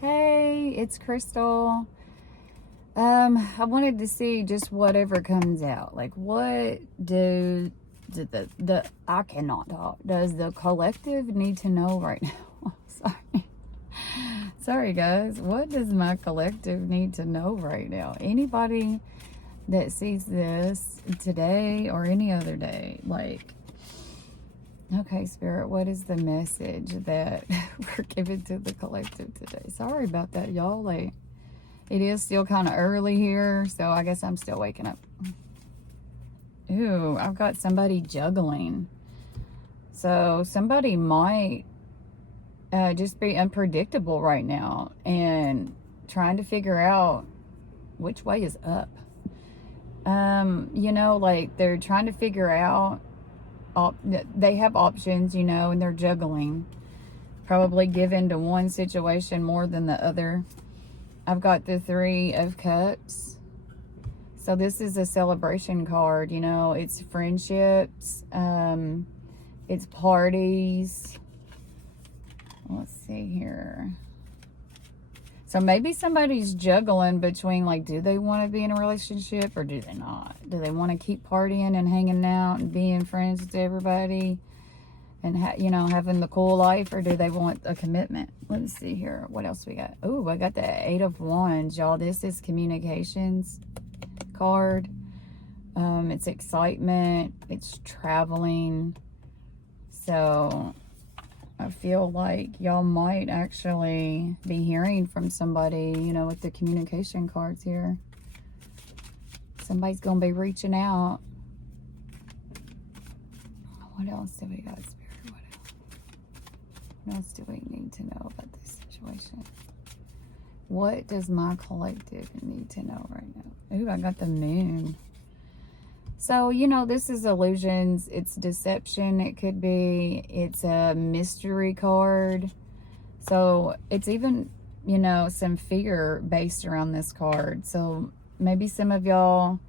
Hey, it's Crystal. I wanted to see just whatever comes out. Like, what do the I cannot talk. Does the collective need to know right now? Sorry. Sorry, guys. What does my collective need to know right now? Anybody that sees this today or any other day, like, okay, Spirit, what is the message that we're giving to the collective today? Sorry about that, y'all. Like, it is still kind of early here, so I guess I'm still waking up. Ooh, I've got somebody juggling. So somebody might just be unpredictable right now and trying to figure out which way is up. Like they're trying to figure out, they have options, and they're juggling. Probably given to one situation more than the other. I've got the 3 of Cups. So this is a celebration card, it's friendships, it's parties. Let's see here. So maybe somebody's juggling between, like, do they want to be in a relationship or do they not? Do they want to keep partying and hanging out and being friends with everybody and, having the cool life, or do they want a commitment? Let's see here. What else we got? Oh, I got the 8 of Wands, y'all. This is communications card. It's excitement. It's traveling. So I feel like y'all might actually be hearing from somebody, with the communication cards here. Somebody's going to be reaching out. What else do we got, Spirit? What else do we need to know about this situation? What does my collective need to know right now? Ooh, I got the Moon. So, this is illusions. It's deception. It could be. It's a mystery card. So, it's even, some fear based around this card. So, maybe some of y'all,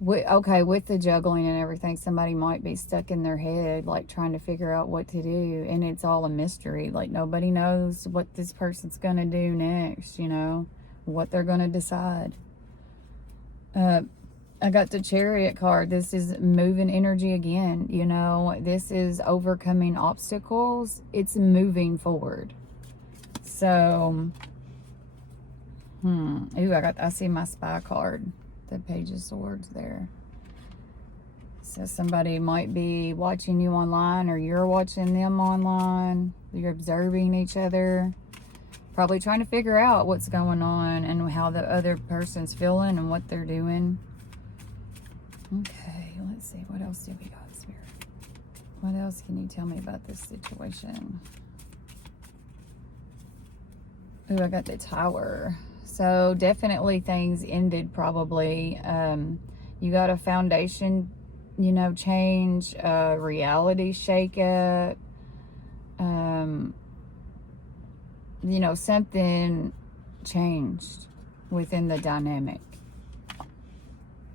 with the juggling and everything, somebody might be stuck in their head, like, trying to figure out what to do. And it's all a mystery. Like, nobody knows what this person's going to do next, what they're going to decide. I got the Chariot card. This is moving energy again. This is overcoming obstacles. It's moving forward. So, ooh, I see my Spy card. The Page of Swords there. So somebody might be watching you online, or you're watching them online. You're observing each other. Probably trying to figure out what's going on and how the other person's feeling and what they're doing. Okay, let's see. What else do we got, Spirit? What else can you tell me about this situation? Ooh, I got the Tower. So definitely things ended probably. You got a foundation, change, reality shake-up. Something changed within the dynamic.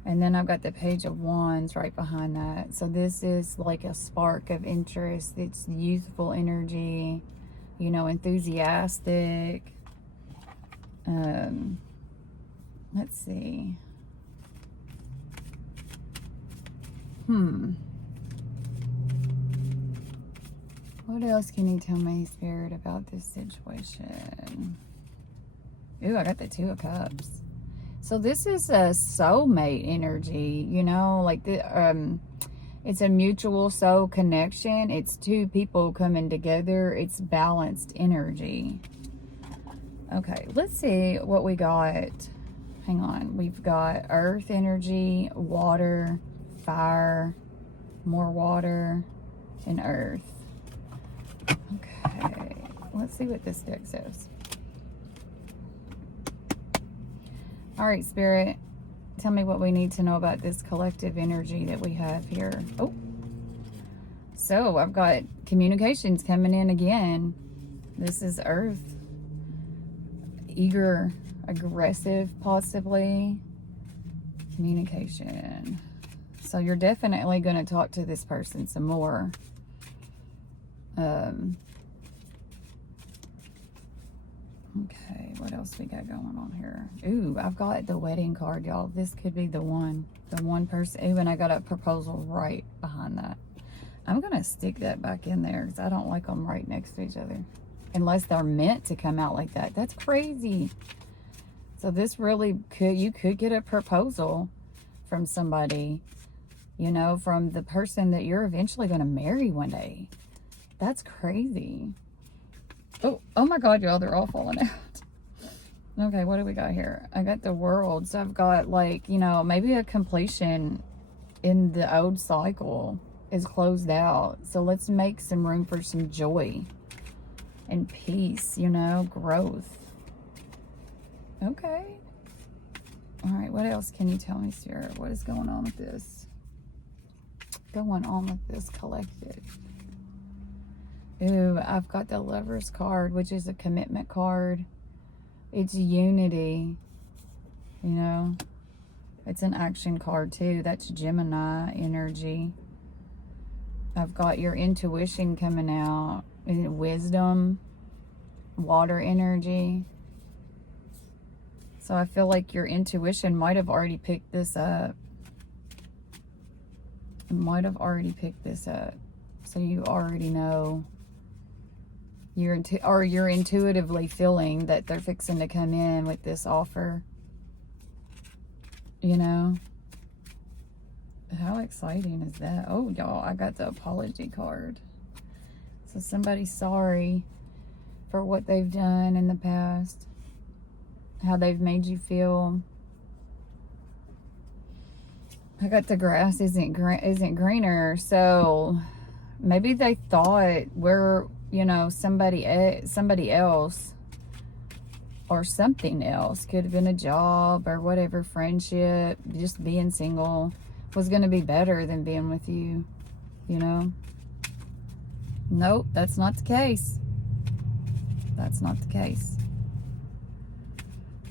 And then I've got the Page of Wands right behind that. So this is like a spark of interest. It's youthful energy, enthusiastic. Let's see. What else can you tell me, Spirit, about this situation? Ooh, I got the 2 of Cups. So this is a soulmate energy, like it's a mutual soul connection. It's 2 people coming together. It's balanced energy. Okay, let's see what we got. Hang on. We've got earth energy, water, fire, more water, and earth. Okay, let's see what this deck says. All right, Spirit, tell me what we need to know about this collective energy that we have here. Oh, so I've got communications coming in again. This is earth. Eager, aggressive, possibly. Communication. So you're definitely going to talk to this person some more. Okay, what else we got going on here? Ooh, I've got the wedding card, y'all. This could be the one person. Ooh, and I got a proposal right behind that. I'm going to stick that back in there because I don't like them right next to each other. Unless they're meant to come out like that. That's crazy. So this really you could get a proposal from somebody, you know, from the person that you're eventually going to marry one day. That's crazy. Oh my God, y'all, they're all falling out. Okay, what do we got here? I got the World. So I've got, like, you know, maybe a completion in the old cycle is closed out. So let's make some room for some joy and peace, you know, growth. Okay. All right, what else can you tell me, Spirit? What is going on with this? Going on with this collective. Ooh, I've got the Lover's card, which is a commitment card. It's unity, you know. It's an action card too. That's Gemini energy. I've got your intuition coming out. Wisdom, water energy. So I feel like your intuition might have already picked this up. It might have already picked this up. So you already know. You're intuitively feeling that they're fixing to come in with this offer. You know? How exciting is that? Oh, y'all, I got the apology card. So somebody's sorry for what they've done in the past. How they've made you feel. I got the grass isn't greener. So maybe they thought we're, you know, somebody else or something else. Could have been a job or whatever, friendship, just being single was going to be better than being with you, you know. Nope, that's not the case. That's not the case.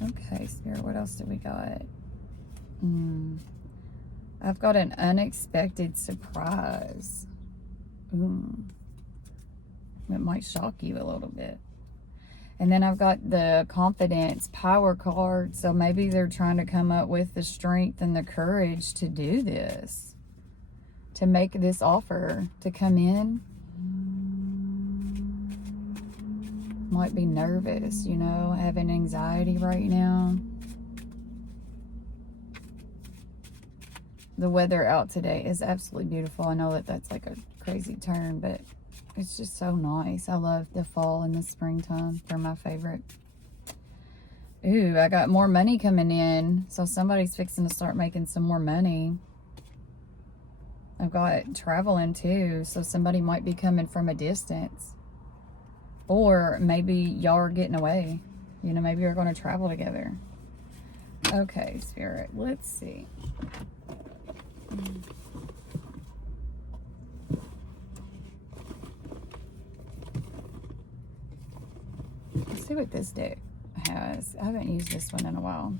Okay, Spirit, what else do we got? I've got an unexpected surprise. It might shock you a little bit. And then I've got the confidence power card. So maybe they're trying to come up with the strength and the courage to do this. To make this offer, to come in. Might be nervous, you know, having anxiety right now. The weather out today is absolutely beautiful. I know that that's like a crazy term, but it's just so nice. I love the fall and the springtime. They're my favorite. Ooh, I got more money coming in. So somebody's fixing to start making some more money. I've got traveling too. So somebody might be coming from a distance. Or maybe y'all are getting away. You know, maybe you're going to travel together. Okay, Spirit. Let's see. Let's see what this deck has. I haven't used this one in a while.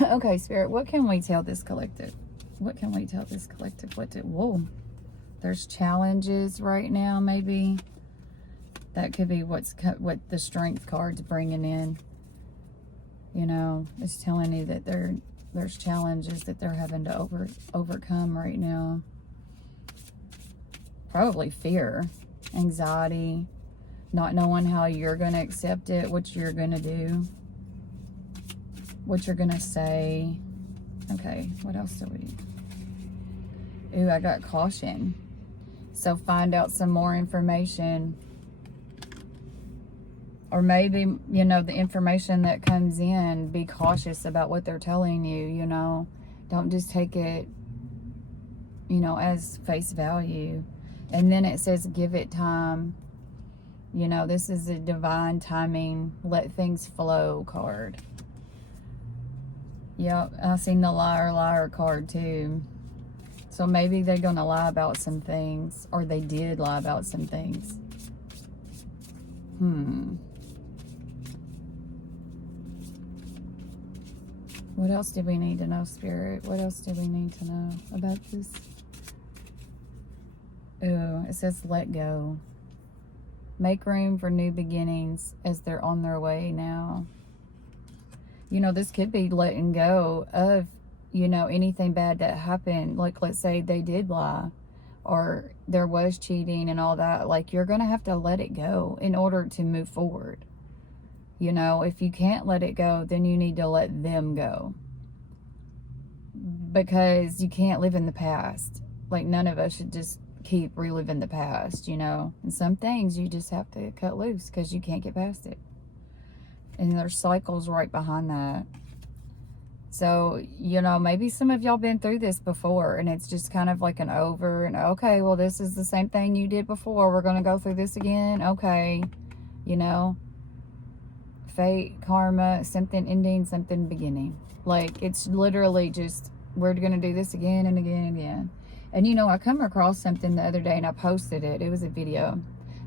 Okay, Spirit, what can we tell this collective? What can we tell this collective? Whoa. There's challenges right now, maybe. That could be what the strength card's bringing in. You know, it's telling you that there's challenges that they're having to overcome right now. Probably fear, anxiety, not knowing how you're going to accept it, what you're going to do, what you're going to say. Okay, what else do we... Ooh, I got caution. So find out some more information. Or maybe, you know, the information that comes in, be cautious about what they're telling you, you know. Don't just take it, you know, as face value. And then it says, give it time. You know, this is a divine timing, let things flow card. Yep, I've seen the liar card too. So maybe they're going to lie about some things, or they did lie about some things. What else do we need to know, Spirit? What else do we need to know about this? Ooh, it says let go. Make room for new beginnings as they're on their way now. You know, this could be letting go of, you know, anything bad that happened. Like, let's say they did lie or there was cheating and all that. Like, you're going to have to let it go in order to move forward. You know, if you can't let it go, then you need to let them go. Because you can't live in the past. Like, none of us should just keep reliving the past, you know. And some things you just have to cut loose because you can't get past it. And there's cycles right behind that. So, you know, maybe some of y'all been through this before and it's just kind of like an over and okay, well, this is the same thing you did before. We're going to go through this again. Okay. You know, fate, karma, something ending, something beginning. Like, it's literally just, we're going to do this again and again and again. And, you know, I come across something the other day and I posted it. It was a video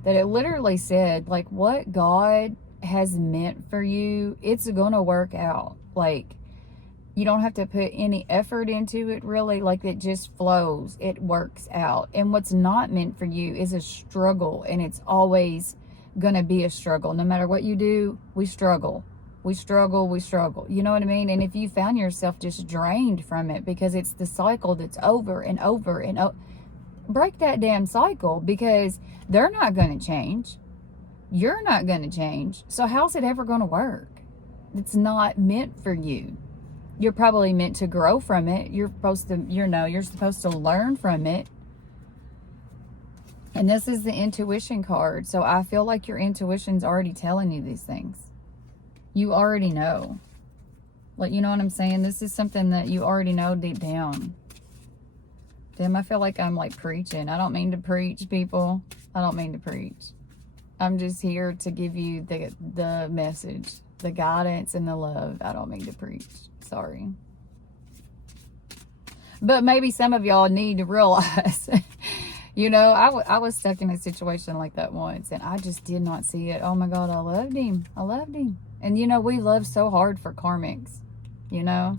that it literally said, like, what God has meant for you, it's going to work out. Like, you don't have to put any effort into it, really. Like, it just flows. It works out. And what's not meant for you is a struggle. And it's always going to be a struggle. No matter what you do, we struggle. We struggle. We struggle. You know what I mean? And if you found yourself just drained from it because it's the cycle that's over and over and over, break that damn cycle, because they're not going to change. You're not going to change. So how's it ever going to work? It's not meant for you. You're probably meant to grow from it. You're supposed to, you know, you're supposed to learn from it. And this is the intuition card. So I feel like your intuition's already telling you these things. You already know. Like, you know what I'm saying? This is something that you already know deep down. Damn, I feel like I'm like preaching. I don't mean to preach, people. I don't mean to preach. I'm just here to give you the message, the guidance and the love. I don't mean to preach. Sorry. But maybe some of y'all need to realize, you know, I was stuck in a situation like that once and I just did not see it. Oh my God, I loved him. I loved him. And, you know, we love so hard for karmics, you know.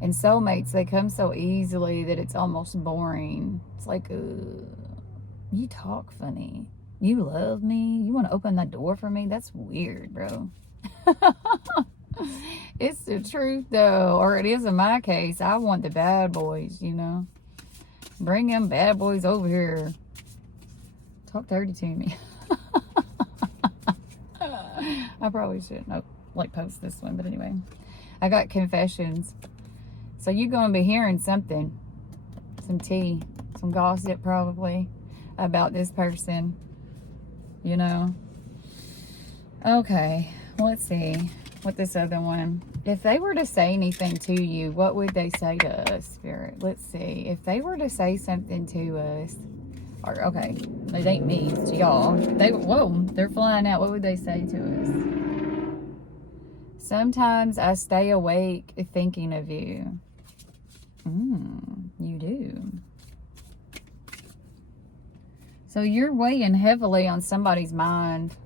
And soulmates, they come so easily that it's almost boring. It's like, you talk funny. You love me? You want to open that door for me? That's weird, bro. It's the truth, though. Or it is in my case. I want the bad boys, you know. Bring them bad boys over here. Talk dirty to me. I probably shouldn't like post this one. But anyway, I got confessions. So you're going to be hearing something. Some tea. Some gossip, probably, about this person. You know. Okay, let's see what this other one. If they were to say anything to you, what would they say to us, Spirit? Let's see. If they were to say something to us, or okay, it ain't me, it's y'all. They're flying out. What would they say to us? Sometimes I stay awake thinking of you. You do. So you're weighing heavily on somebody's mind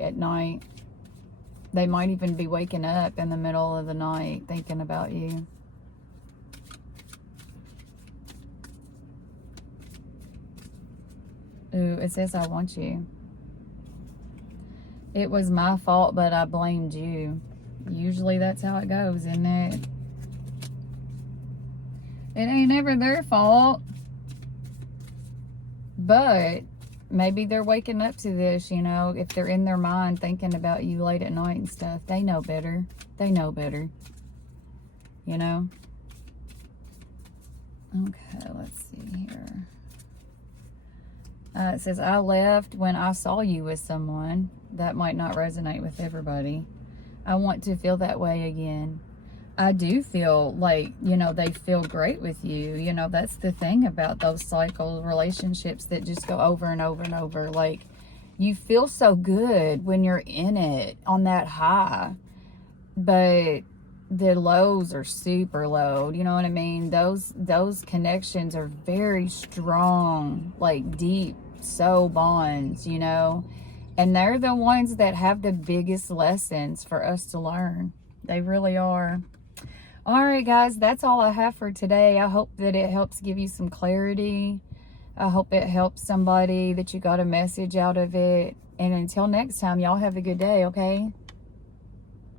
at night. They might even be waking up in the middle of the night thinking about you. Ooh, it says I want you. It was my fault, but I blamed you. Usually that's how it goes, isn't it? It ain't ever their fault. But maybe they're waking up to this, you know, if they're in their mind thinking about you late at night and stuff. They know better. They know better. You know? Okay, let's see here. It says, I left when I saw you with someone. That might not resonate with everybody. I want to feel that way again. I do feel like, you know, they feel great with you. You know, that's the thing about those cycle relationships that just go over and over and over. Like, you feel so good when you're in it on that high. But the lows are super low. You know what I mean? Those connections are very strong, like deep soul bonds, you know. And they're the ones that have the biggest lessons for us to learn. They really are. All right, guys, that's all I have for today. I hope that it helps give you some clarity. I hope it helps somebody, that you got a message out of it. And until next time, y'all have a good day, okay?